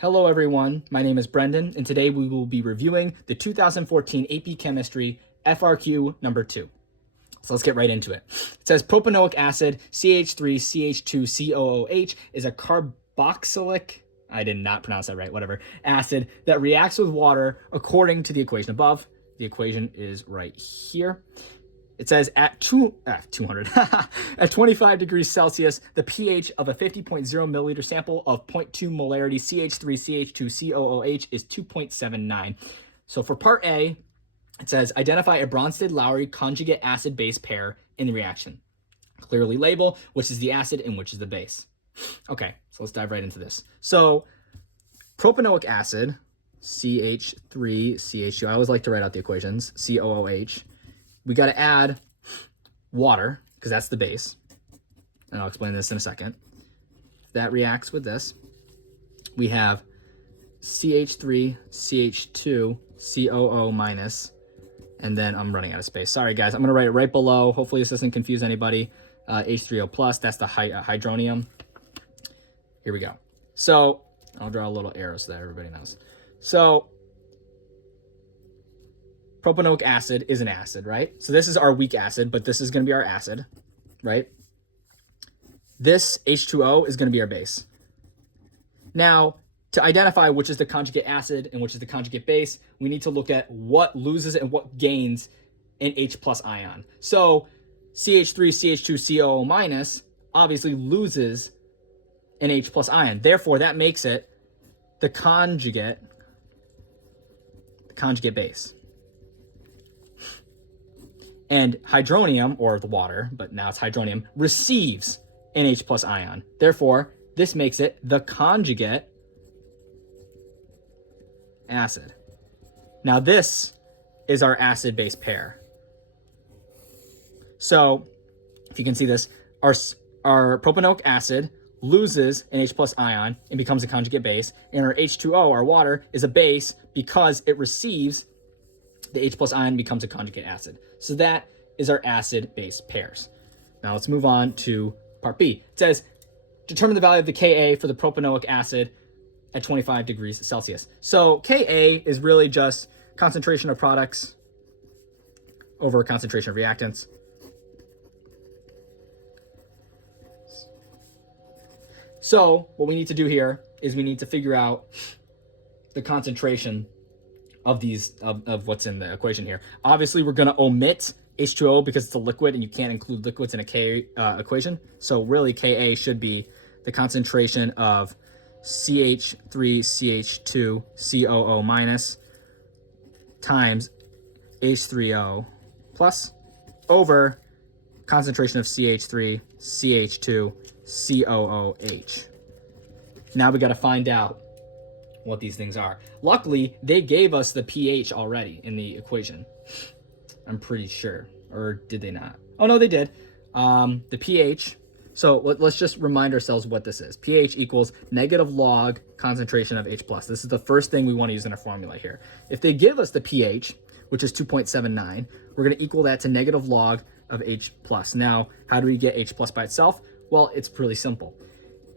Hello everyone, my name is Brendan, and today we will be reviewing the 2014 AP Chemistry FRQ number 2. So let's get right into it. It says propanoic acid CH3CH2COOH is a carboxylic, I did not pronounce that right, whatever, acid that reacts with water according to the equation above. The equation is right here. It says at 200, at 25 degrees Celsius, the pH of a 50.0 milliliter sample of 0.2 molarity CH3CH2COOH is 2.79. So for part A, it says identify a Bronsted-Lowry conjugate acid-base pair in the reaction. Clearly label which is the acid and which is the base. Okay, so let's dive right into this. So propanoic acid, CH3CH2, I always like to write out the equations, COOH. We got to add water because that's the base. And I'll explain this in a second. That reacts with this. We have CH3, CH2, COO minus, and then I'm running out of space. Sorry guys, I'm going to write it right below. Hopefully this doesn't confuse anybody. H3O plus, that's the hydronium. Here we go. So I'll draw a little arrow so that everybody knows. So propanoic acid is an acid, right? So this is our weak acid, but this is going to be our acid, right? This H2O is going to be our base. Now, to identify which is the conjugate acid and which is the conjugate base, we need to look at what loses and what gains an H plus ion. So CH3CH2COO minus obviously loses an H plus ion. Therefore, that makes it the conjugate base. And hydronium, or the water, but now it's hydronium, receives an H plus ion. Therefore, this makes it the conjugate acid. Now this is our acid-base pair. So, if you can see this, our propanoic acid loses an H plus ion and becomes a conjugate base, and our H2O, our water, is a base because it receives the H plus ion and becomes a conjugate acid. So that is our acid-base pairs. Now let's move on to part B. It says, determine the value of the Ka for the propanoic acid at 25 degrees Celsius. So Ka is really just concentration of products over concentration of reactants. So what we need to do here is we need to figure out the concentration of these of what's in the equation here. Obviously, we're going to omit H2O because it's a liquid and you can't include liquids in a K equation. So really, Ka should be the concentration of CH3CH2COO minus times H3O plus over concentration of CH3CH2COOH. Now we got to find out what these things are. Luckily, they gave us the pH already in the equation. I'm pretty sure. Or did they not? Oh, no, they did. The pH. So let's just remind ourselves what this is. pH equals negative log concentration of H+. This is the first thing we want to use in our formula here. If they give us the pH, which is 2.79, we're going to equal that to negative log of H+. Now, how do we get H+ by itself? Well, it's really simple.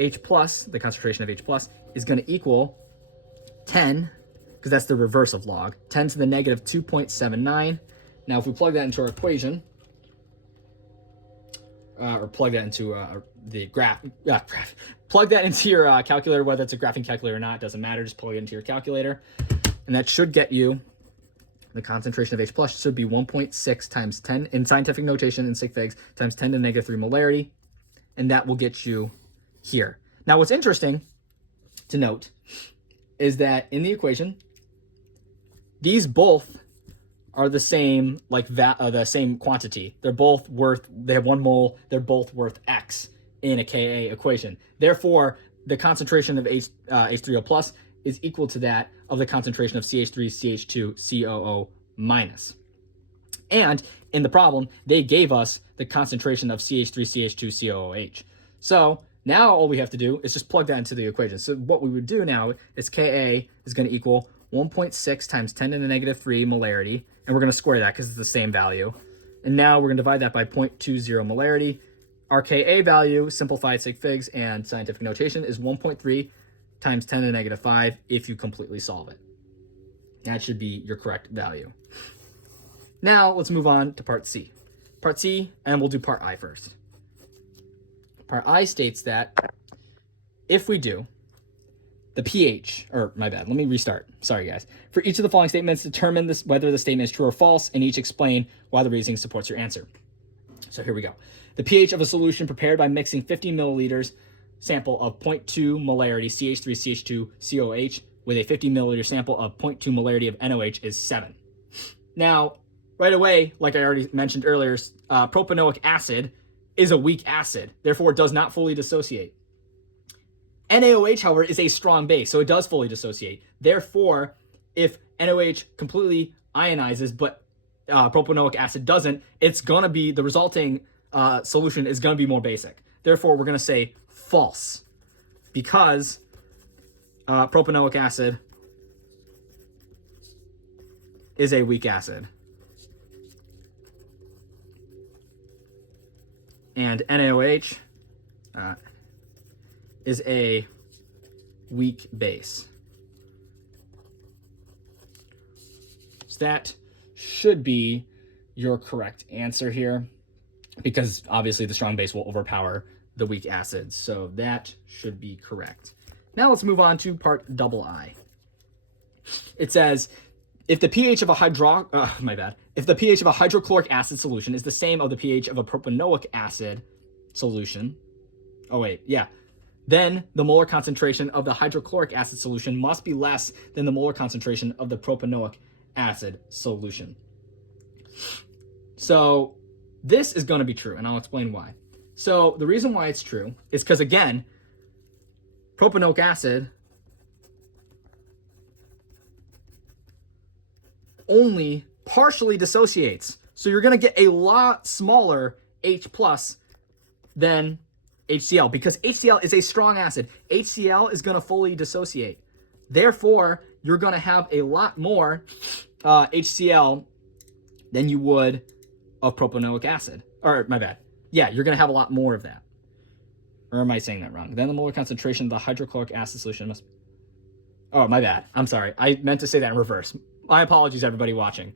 H+, the concentration of H+, is going to equal 10, because that's the reverse of log, 10 to the negative 2.79. Now, if we plug that into our equation, or plug that into the plug that into your calculator, whether it's a graphing calculator or not, doesn't matter, just plug it into your calculator. And that should get you, the concentration of H+ should be 1.6 times 10, in scientific notation in sig figs, times 10 to the negative 3 molarity. And that will get you here. Now, what's interesting to note is that in the equation, these both are the same, like the same quantity. They're both worth, they have 1 mole, they're both worth X in a Ka equation. Therefore, the concentration of H3O plus is equal to that of the concentration of CH3CH2COO minus. And in the problem, they gave us the concentration of CH3CH2COOH. So now all we have to do is just plug that into the equation. So what we would do now is Ka is going to equal 1.6 times 10 to the negative 3 molarity, and we're going to square that because it's the same value. And now we're going to divide that by 0.20 molarity. Our Ka value, simplified sig figs and scientific notation, is 1.3 times 10 to the negative 5 if you completely solve it. That should be your correct value. Now let's move on to part C. Part C, and we'll do part I first. Part I states that if we do the pH, or my bad, let me restart. Sorry, guys. For each of the following statements, determine whether the statement is true or false, and each explain why the reasoning supports your answer. So here we go. The pH of a solution prepared by mixing 50 milliliters sample of 0.2 molarity CH3CH2COH with a 50 milliliter sample of 0.2 molarity of NOH is 7. Now, right away, like I already mentioned earlier, propanoic acid is a weak acid, therefore it does not fully dissociate. NaOH, however, is a strong base, so it does fully dissociate. Therefore, if NaOH completely ionizes, but propanoic acid doesn't, it's going to be, the resulting solution is going to be more basic. Therefore, we're going to say false, because propanoic acid is a weak acid. And NaOH is a weak base. So that should be your correct answer here, because obviously the strong base will overpower the weak acids. So that should be correct. Now let's move on to part I. It says, if the pH of a if the pH of a hydrochloric acid solution is the same of the pH of a propanoic acid solution, then the molar concentration of the hydrochloric acid solution must be less than the molar concentration of the propanoic acid solution. So this is going to be true, and I'll explain why. So the reason why it's true is because, again, propanoic acid only partially dissociates. So you're going to get a lot smaller H plus than HCl, because HCl is a strong acid. HCl is going to fully dissociate. Therefore, you're going to have a lot more HCl than you would of propanoic acid. Or, my bad. Yeah, you're going to have a lot more of that. Or am I saying that wrong? Then the molar concentration of the hydrochloric acid solution must... Oh, my bad. I'm sorry. I meant to say that in reverse. My apologies, everybody watching.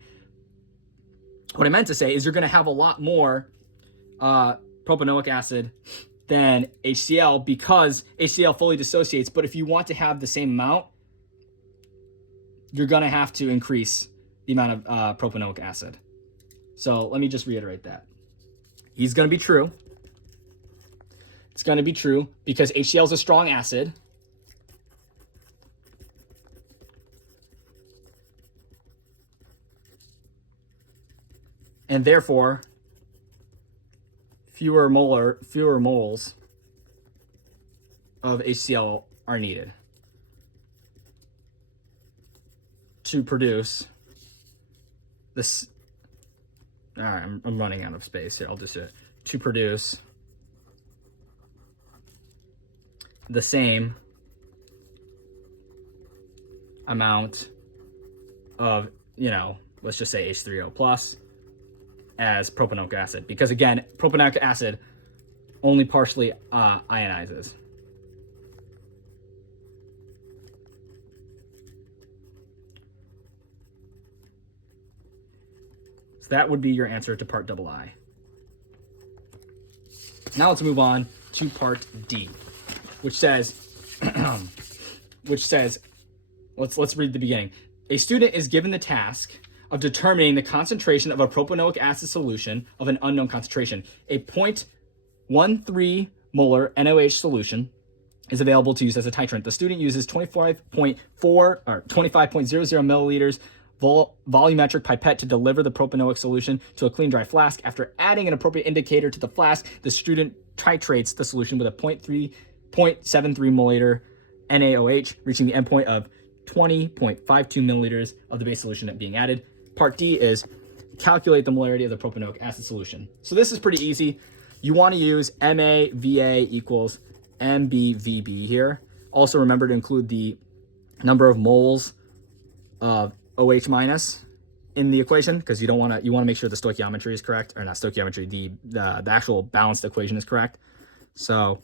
What I meant to say is you're going to have a lot more propanoic acid than HCl, because HCl fully dissociates. But if you want to have the same amount, you're going to have to increase the amount of propanoic acid. So let me just reiterate that. He's going to be true. It's going to be true because HCl is a strong acid. And therefore, fewer moles of HCl are needed to produce this. All right, I'm running out of space here. I'll just do it. To produce the same amount of, let's just say H3O plus as propanoic acid. Because again, propanoic acid only partially ionizes. So that would be your answer to part I. Now let's move on to part D, which says, let's read the beginning. A student is given the task of determining the concentration of a propanoic acid solution of an unknown concentration. A 0.13 molar NaOH solution is available to use as a titrant. The student uses 25.00 milliliters volumetric pipette to deliver the propanoic solution to a clean dry flask. After adding an appropriate indicator to the flask, the student titrates the solution with a 0.73 milliliter NaOH, reaching the endpoint of 20.52 milliliters of the base solution being added. Part D is calculate the molarity of the propanoic acid solution. So this is pretty easy. You want to use MAVA equals MBVB here. Also remember to include the number of moles of OH minus in the equation, because you want to make sure the stoichiometry is correct, or not stoichiometry, the actual balanced equation is correct. So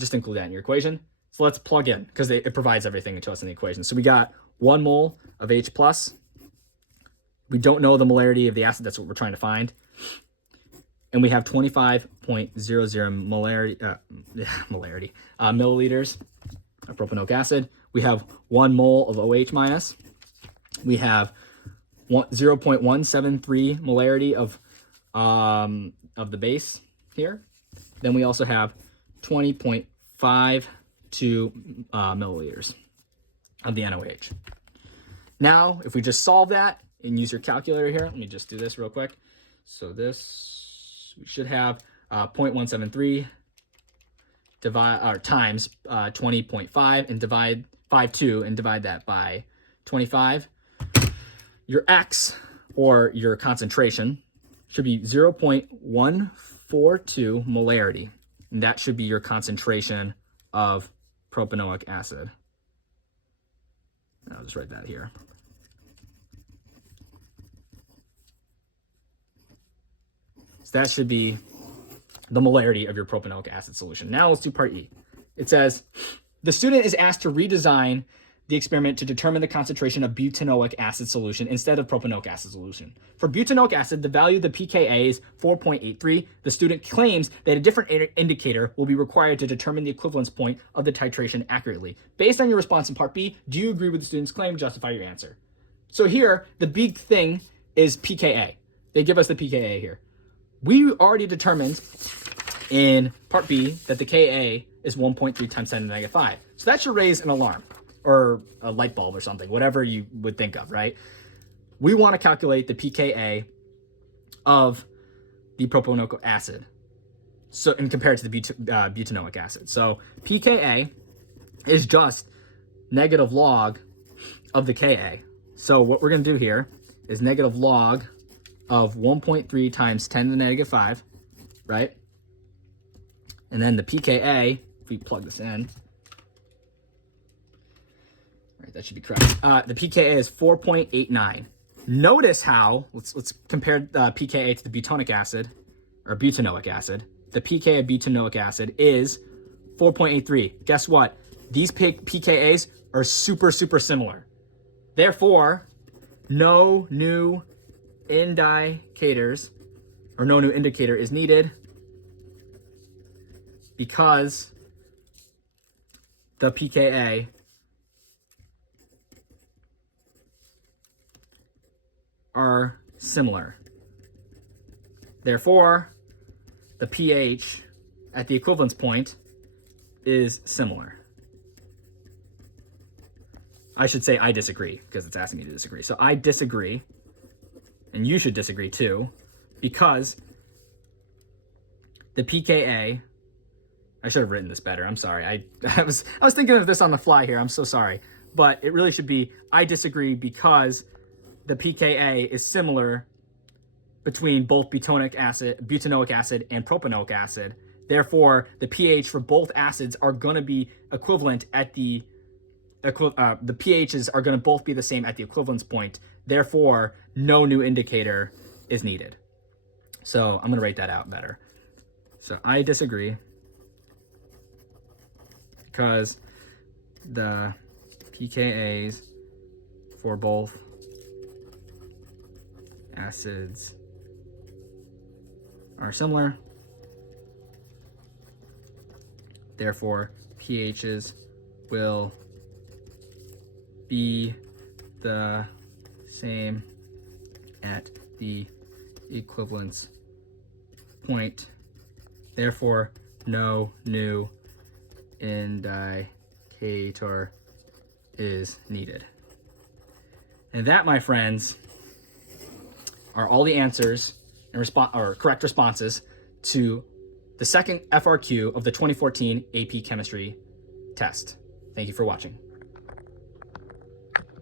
just include that in your equation. So let's plug in, because it provides everything to us in the equation. So we got 1 mole of H plus. We don't know the molarity of the acid. That's what we're trying to find. And we have 25.00 milliliters of propanoic acid. We have 1 mole of OH minus. We have 0.173 molarity of the base here. Then we also have 20.52 milliliters of the NOH. Now, if we just solve that and use your calculator here, let me just do this real quick. So this, we should have 0.173 times 20.5 and divide 5.2 and divide that by 25. Your X, or your concentration, should be 0.142 molarity. And that should be your concentration of propanoic acid. I'll just write that here. So that should be the molarity of your propanoic acid solution. Now let's do part E. It says, the student is asked to redesign the experiment to determine the concentration of butanoic acid solution instead of propanoic acid solution. For butanoic acid, the value of the pKa is 4.83. The student claims that a different indicator will be required to determine the equivalence point of the titration accurately. Based on your response in part B, do you agree with the student's claim? Justify your answer. So here, the big thing is pKa. They give us the pKa here. We already determined in part B that the Ka is 1.3 times 10 to the negative 5. So that should raise an alarm, or a light bulb or something, whatever you would think of, right? We want to calculate the pKa of the propanoic acid, so and compare it to the butanoic acid. So pKa is just negative log of the Ka. So what we're going to do here is negative log of 1.3 times 10 to the negative 5, right? And then the pKa, if we plug this in, right, that should be correct. The pKa is 4.89. Notice how, let's compare pKa to the butonic acid, or butanoic acid. The pKa of butanoic acid is 4.83. Guess what? These pKa's are super, super similar. Therefore, no new indicators, or no new indicator is needed, because the pKa are similar. Therefore, the pH at the equivalence point is similar. I should say I disagree, because it's asking me to disagree. So I disagree, and you should disagree too, because the pKa, I should have written this better. I'm sorry. I was thinking of this on the fly here. I'm so sorry. But it really should be, I disagree because the pKa is similar between both butanoic acid and propanoic acid. Therefore, the pH for both acids are going to be equivalent at the pHs are going to both be the same at the equivalence point. Therefore, no new indicator is needed. So I'm going to write that out better. So I disagree because the pKa's for both acids are similar. Therefore, pHs will be the same at the equivalence point. Therefore, no new indicator is needed. And that, my friends, are all the answers and correct responses to the second FRQ of the 2014 AP Chemistry test. Thank you for watching.